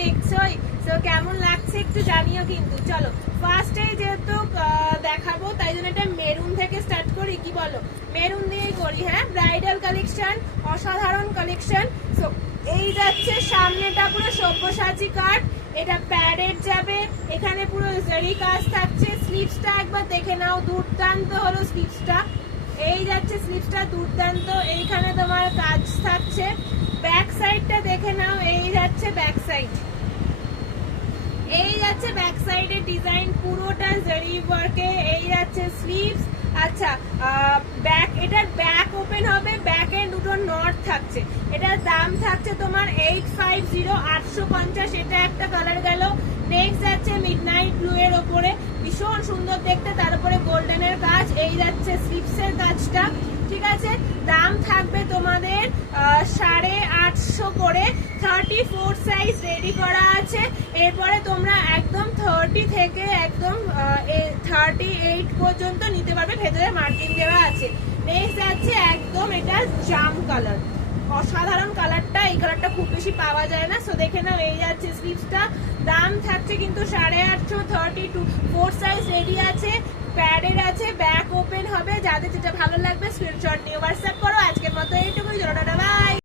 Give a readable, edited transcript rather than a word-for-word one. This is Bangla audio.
দেখছোই। তো কেমন লাগছে একটু জানিও কিন্তু। চলো ফার্স্টে যেহেতু দেখাবো তাই জন্য এটা মেরুন থেকে স্টার্ট করি, কি বলো? মেরুন দিয়েই করি। হ্যাঁ, ব্রাইডাল কালেকশন, অসাধারণ কালেকশন। সো এই যাচ্ছে সামনেটা পুরো সব্যসাচী কাট, এটা প্যাডেড যাবে, এখানে পুরো জরি কাজ থাকছে। স্লিভসটা একবার দেখে নাও, দুর্দান্ত হলো স্লিভসটা। এই যাচ্ছে স্লিভসটা দুর্দান্ত, এইখানে তোমার কাজ থাকছে। ব্যাক সাইডটা দেখে নাও, এই যাচ্ছে ব্যাক সাইড, এই যাচ্ছে ব্যাক সাইডের ডিজাইন পুরোটা জরি ওয়ার্কে। এই যাচ্ছে স্লিভস। আচ্ছা, ব্যাক, এটার ব্যাক ওপেন হবে, ব্যাকে দুটো নট থাকছে। এটার দাম থাকছে তোমার 850, 850। এটা একটা কালার গেল। নেক্সট যাচ্ছে মিডনাইট ব্লু এর ওপরে, ভীষণ সুন্দর দেখতে, তার উপরে গোল্ডেনের কাজ। এই যাচ্ছে স্লিভসের কাজটা, ঠিক আছে। দাম থাকবে তোমাদের 850 করে। 34 সাইজ রেডি করা আছে। এরপরে তোমরা একদম 30 থেকে একদম 38 পর্যন্ত নিতে পারবে, ভেতরে মার্কিং দেওয়া আছে। নেক্সট যাচ্ছে একদম এটা জাম কালার, অসাধারণ কালারটা। এই কালারটা খুব বেশি পাওয়া যায় না, সো দেখে নাও। এই যাচ্ছে স্লিভসটা, দাম থাকছে কিন্তু 850। 32 সাইজ রেডি আছে, প্যাডের আছে, ব্যাক ওপেন হবে। যাদের যেটা ভালো লাগবে স্ক্রিনশট নিয়ে হোয়াটসঅ্যাপ করো। আজকের মতো এইটুকুই, বাই।